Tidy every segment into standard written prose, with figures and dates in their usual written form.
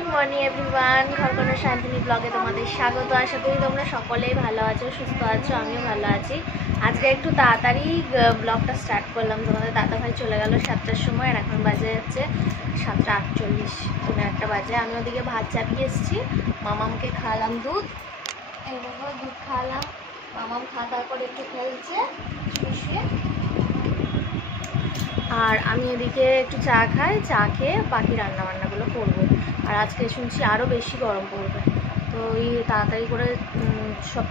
Good morning everyone, ঘরকোনা শান্তিনী ব্লগে তোমাদের স্বাগত। আশা করি তোমরা সকলেই ভালো আছো, সুস্থ আছো, আমিও ভালো আছি। আজকে একটু তাড়াতাড়ি ব্লগটা স্টার্ট করলাম। তোমাদের দাদাভাই চলে গেল 7টার সময়, আর এখন বাজে যাচ্ছে 7:48, 8:30 বাজে। আমি ওদিকে ভাত চাপিয়ে এসেছি, মামামকে খাওয়ালাম দুধ, এইভাবে দুধ খাওয়ালাম। মামাম খাওয়ার পর একটু খেলছে শুয়ে, আর আমি এদিকে একটু চা খাই, চা খেয়ে বাকি রান্নাবান্নাগুলো করবো। আর আজকে শুনছি আরও বেশি গরম পড়বে, তো ওই তাড়াতাড়ি করে সব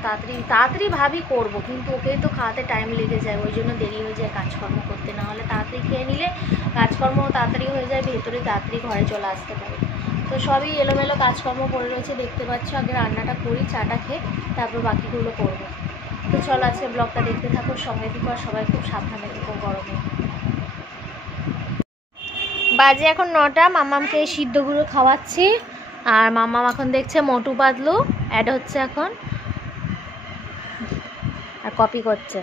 তাড়াতাড়ি ভাবি করব, কিন্তু ওকেই তো খাওয়াতে টাইম লেগে যায়, ওই জন্য দেরি হয়ে যায় কাজকর্ম করতে। না হলে তাড়াতাড়ি খেয়ে নিলে কাজকর্ম তাড়াতাড়ি হয়ে যায়, ভেতরে তাড়াতাড়ি ঘরে চলে আসতে পারে। তো সবই এলোমেলো কাজকর্ম পড়ে রয়েছে, দেখতে পাচ্ছ। আগে রান্নাটা করি, চাটা খেয়ে তারপর বাকিগুলো করবো। তো চলো আজকে ব্লগটা দেখতে থাকো, সঙ্গে থেকো, আর সবাই খুব সাবধানে থেকো গরমে। বাজে এখন 9টা, মামামকে সিদ্ধগুলো খাওয়াচ্ছি, আর মামাম এখন দেখছে মোটু পাতলু অ্যাড হচ্ছে এখন, আর কপি করছে।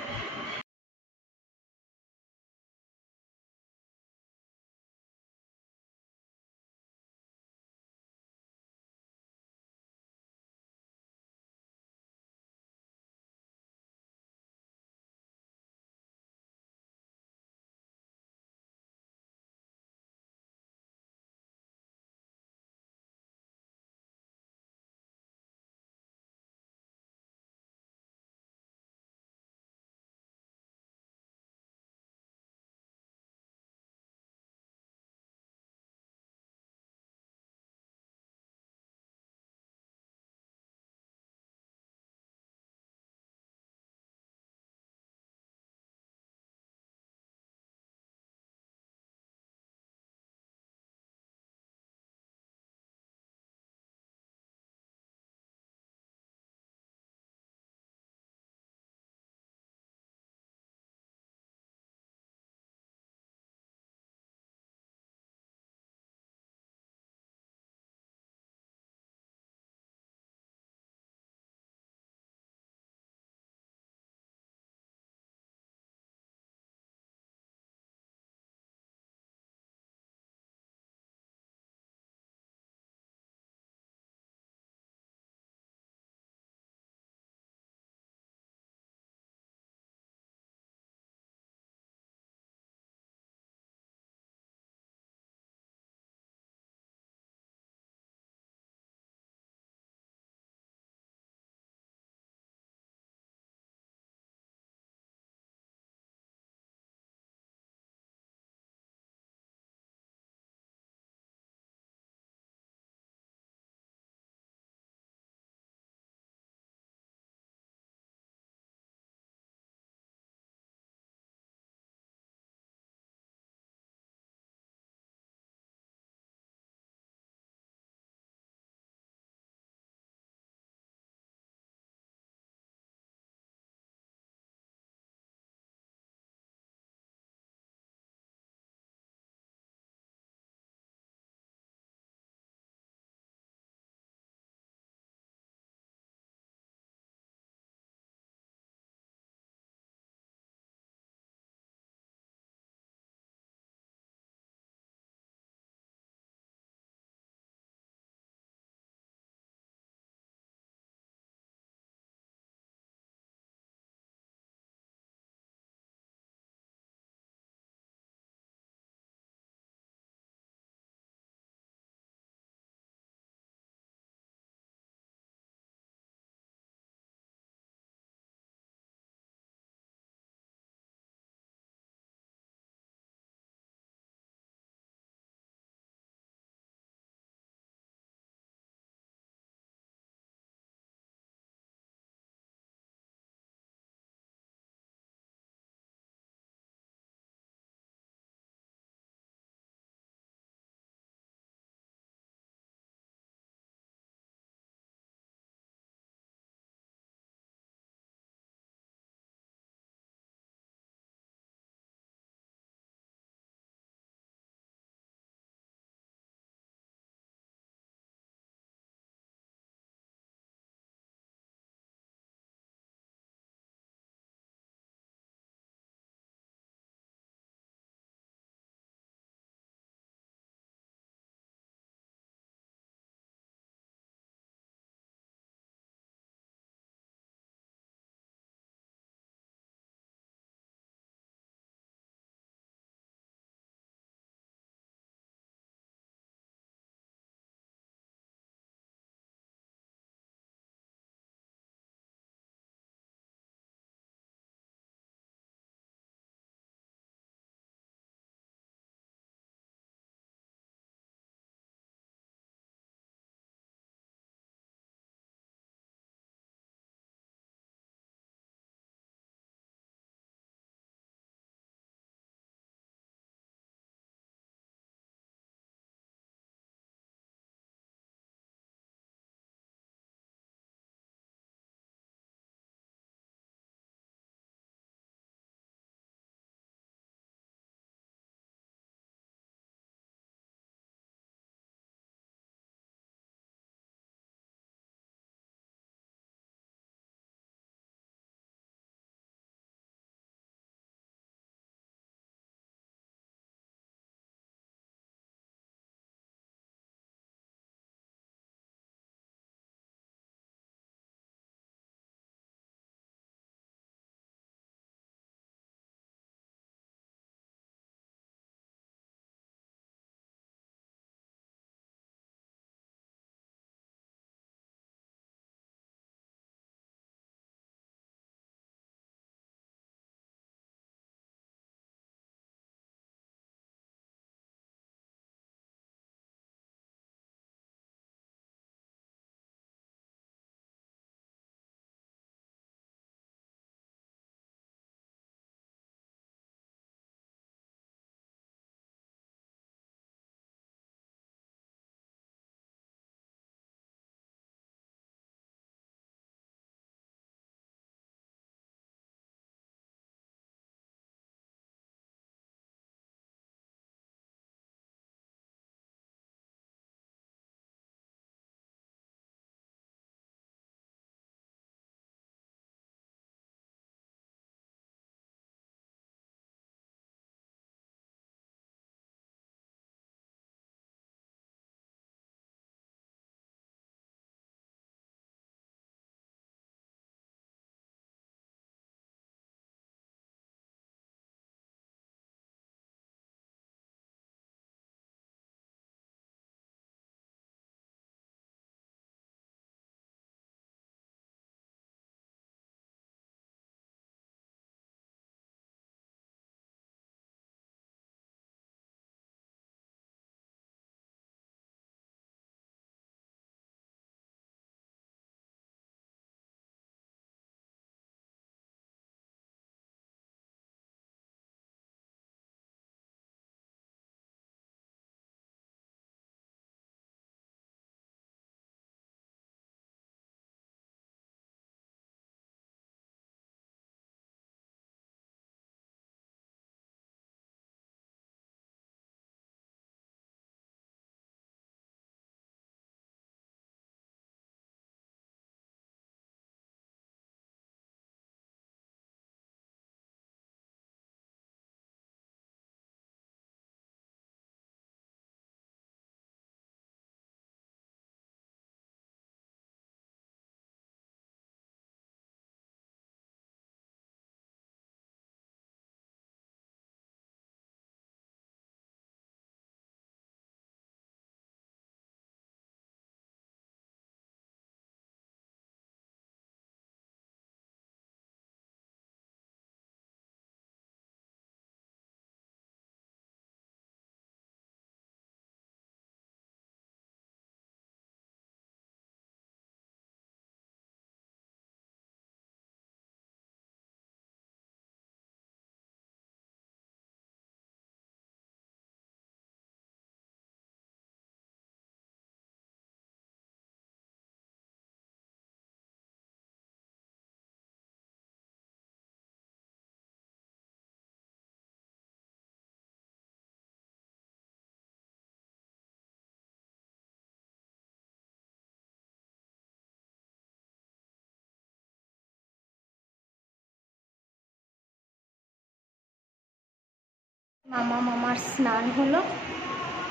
মামার স্নান হলো,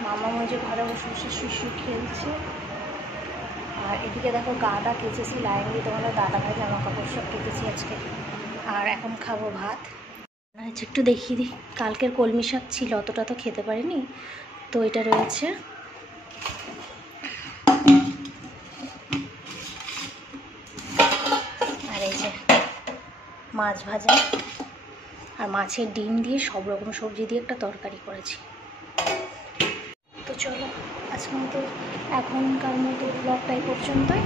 মামা ওই যে ঘরে বসে বসে শুশু খেলছে। আর এদিকে দেখো গাদা কেচেছি, লাইন দিয়ে তোমাদের দাদা ভাই জামা কাপড় সব কেটেছি আজকে। আর এখন খাবো ভাত। আচ্ছা একটু দেখিয়ে দিই, কালকের কলমি শাক ছিল, অতটা তো খেতে পারিনি, তো এটা রয়েছে। আর এই যে মাছ ভাজা আর মাছের ডিম দিয়ে সব রকম সবজি দিয়ে একটা তরকারি করেছি। তো চলো আজকের মতো এখনকার মতো ব্লগটা এই পর্যন্তই,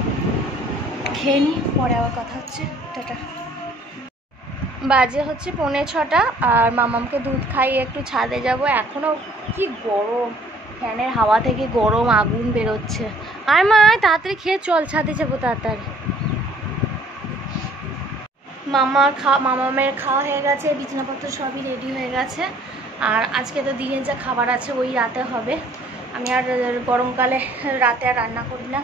খেয়ে নিই, পরে আবার কথা হচ্ছে, টাটা। বাজে হচ্ছে 5:45 আর মামামকে দুধ খাইয়ে একটু ছাদে যাব। এখনও কি গরম, ফ্যানের হাওয়া থেকে গরম আগুন বেরোচ্ছে। আর মা তাড়াতাড়ি খেয়ে চল, ছাদে যাবো তাড়াতাড়ি। মামামের খাওয়া হয়ে গেছে, বিছানাপত্র সবই রেডি হয়ে গেছে। আর আজকে তো দিনে যা খাবার আছে ওই রাতে হবে। আমি আর গরমকালে রাতে আর রান্না করি না,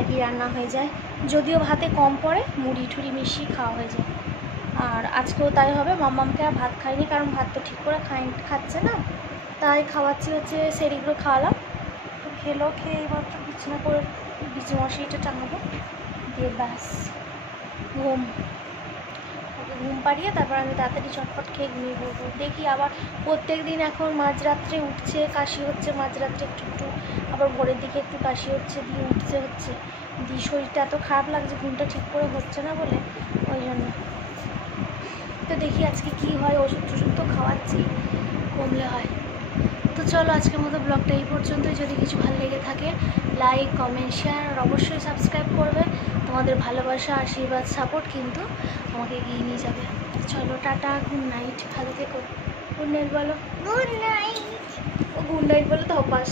একই রান্না হয়ে যায়। যদিও ভাতে কম পড়ে, মুড়ি ঠুড়ি মিশিয়ে খাওয়া হয়ে যায়। আর আজকেও তাই হবে। মামামকে আর ভাত খাইনি, কারণ ভাত তো ঠিক করে খাচ্ছে না, তাই খাওয়াচ্ছি হচ্ছে সেরিগুলো খাওয়ালাম। তো খেলো, খেয়ে এইমাত্র বিছানা করে মশারিটা টাঙাবো, দিয়ে ব্যাস ঘুম পাড়িয়ে তারপর আমি তাড়াতাড়ি চটপট খেয়ে ঘুমিয়ে পড়বো। দেখি আবার প্রত্যেক দিন এখন মাঝরাত্রে উঠছে, কাশি হচ্ছে, মাঝরাত্রে একটু একটু, আবার ভোরের দিকে একটু কাশি হচ্ছে, দিয়ে হচ্ছে দিয়ে শরীরটা এত খারাপ লাগছে, ঘুমটা ঠিক করে হচ্ছে না বলে, ওই জন্য। তো দেখি আজকে কি হয়, ওষুধ টষুধ তো খাওয়াচ্ছি, কমলে হয়। তো চলো আজকের মতো ব্লগটা এই পর্যন্তই। যদি কিছু ভালো লেগে থাকে লাইক কমেন্ট শেয়ার আর অবশ্যই সাবস্ক্রাইব করবে। তোমাদের ভালোবাসা আশীর্বাদ সাপোর্ট কিন্তু আমাকে এগিয়ে নিয়ে যাবে। চলো টাটা, গুড নাইট, ভালো থেকো। গুড নাইট বলো, গুড নাইট, গুড নাইট বলো তো অভ্যাস।